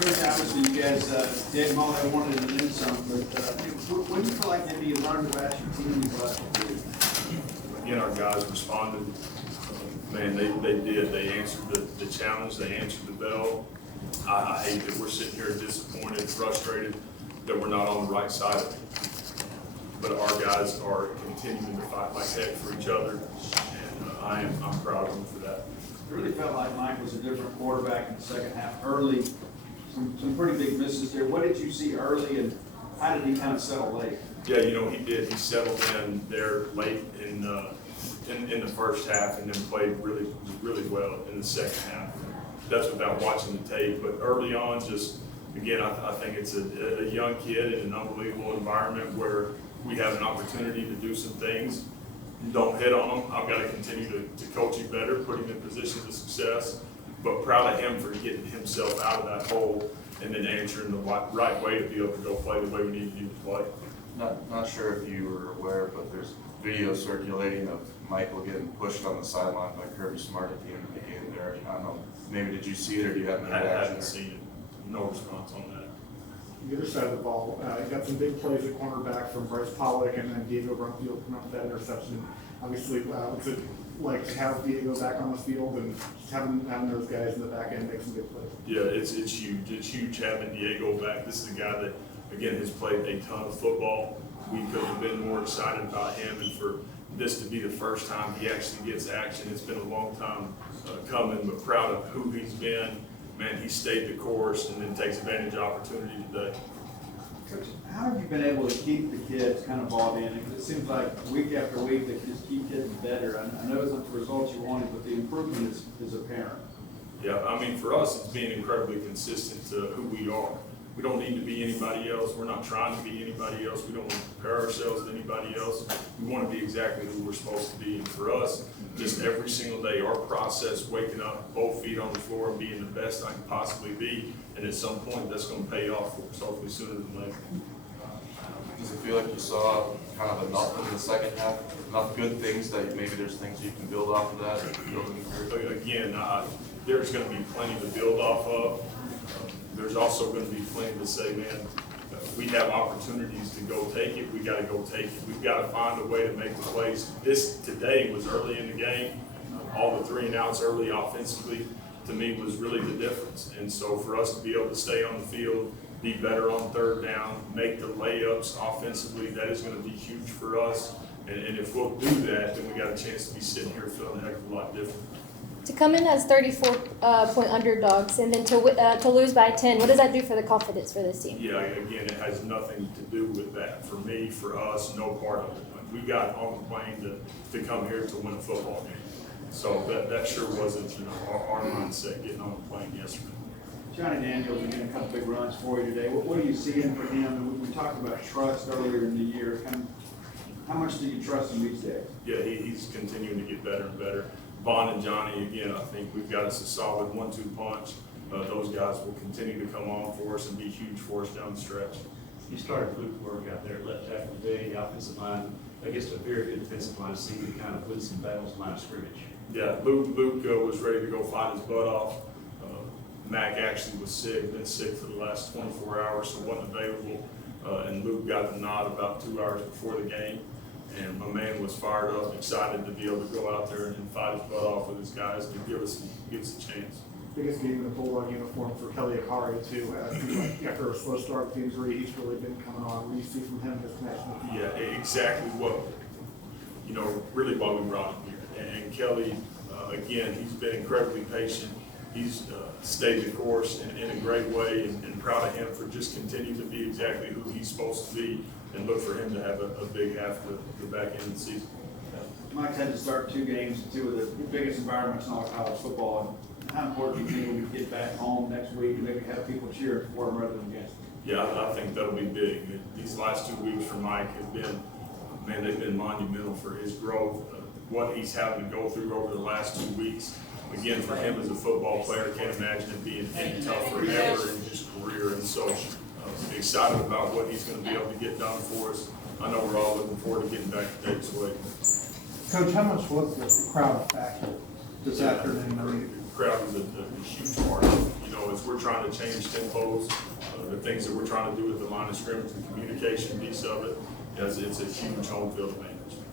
Coach, obviously you guys did all they wanted and then some, but what do you feel like maybe you learned about your team these last couple weeks? Again, our guys responded. Man, they did. They answered the challenge. They answered the bell. I hate that we're sitting here disappointed, frustrated that we're not on the right side of it. But our guys are continuing to fight like heck for each other, and I'm proud of them for that. It really felt like Mike was a different quarterback in the second half. Early, some pretty big misses there. What did you see early, and how did he kind of settle late? Yeah, he did. He settled in there late in the first half, and then played really well in the second half. That's without watching the tape. But early on, just again, I think it's a young kid in an unbelievable environment where we have an opportunity to do some things. Don't hit on him. I've got to continue to coach him better, put him in positions of success. But proud of him for getting himself out of that hole and then answering the right way to be able to go play the way we need him to play. Not sure if you were aware, but there's video circulating of Michael getting pushed on the sideline by Kirby Smart at the end of the game there. I don't know, maybe did you see it or do you have any reaction? I haven't seen it. No response on that. The other side of the ball, you got some big plays at cornerback from Bryce Pollock and then Diego Brumfield coming up with that interception. Obviously, what's it like to have Diego back on the field and just having those guys in the back end make some good plays? Yeah, it's huge. It's huge having Diego back. This is a guy that, again, has played a ton of football. We couldn't have been more excited about him, and for this to be the first time he actually gets action. It's been a long time coming, but proud of who he's been. Man, he stayed the course and then takes advantage of opportunity today. Coach, how have you been able to keep the kids kind of bought in? Because it seems like week after week they just keep getting better. I know it's not the results you wanted, but the improvement is apparent. Yeah, I mean, for us, it's being incredibly consistent to who we are. We don't need to be anybody else. We're not trying to be anybody else. We don't want to compare ourselves to anybody else. We want to be exactly who we're supposed to be. And for us, just every single day, our process, waking up, both feet on the floor and being the best I can possibly be. And at some point, that's going to pay off for us, hopefully sooner than later. Does it feel like you saw kind of enough in the second half, enough good things that maybe there's things you can build off of that? Again, there's going to be plenty to build off of. There's also going to be plenty to say, man, we have opportunities to go take it. We got to go take it. We've got to find a way to make the plays. This today was early in the game. All the 3 and outs early offensively, to me, was really the difference. And so for us to be able to stay on the field, be better on third down, make the layups offensively, that is going to be huge for us. And if we'll do that, then we got a chance to be sitting here feeling a heck of a lot different. To come in as 34-point underdogs and then to lose by 10, what does that do for the confidence for this team? Yeah, again, it has nothing to do with that. For me, for us, no part of it. We got on the plane to come here to win a football game. So that sure wasn't our mindset getting on the plane yesterday. Johnny Daniels is getting a couple big runs for you today. What are you seeing for him? We talked about trust earlier in the year. How much do you trust him these days? Yeah, he's continuing to get better and better. Vaughn and Johnny, again, I think we've got us a solid 1-2 punch. Those guys will continue to come on for us and be huge for us down the stretch. You started Luke work out there at left tackle today, the offensive line against a very good defensive line, seemed to kind of win some battles, line of scrimmage. Yeah, Luke was ready to go fight his butt off. Mac actually was sick, been sick for the last 24 hours, so wasn't available. And Luke got the nod about 2 hours before the game. And my man was fired up, excited to be able to go out there and fight his butt off with his guys to give us a chance. Biggest game in the Bulldog uniform for Kelly Akari too. After a slow start with injury, he's really been coming on. What do you see from him, his connection with you? Yeah, exactly what, really why we brought him here. And Kelly, again, he's been incredibly patient. He's stayed the course in a great way, and proud of him for just continuing to be exactly who he's supposed to be, and look for him to have a big half the back end of the season. Mike's had to start 2 games, 2 of the biggest environments in all college football. And how important do you think when we get back home next week and maybe have people cheering for him rather than against him? Yeah, I think that'll be big. These last 2 weeks for Mike have been, man, they've been monumental for his growth. What he's having to go through over the last 2 weeks. Again, for him as a football player, can't imagine it being any tougher ever in his career. And so excited about what he's going to be able to get done for us. I know we're all looking forward to getting back to Davis Wade. Coach, how much was the crowd factor this afternoon? The crowd was a huge part of it. know, as we're trying to change tempos, the things that we're trying to do with the line of scrimmage, the communication piece of it, it's a huge home field advantage.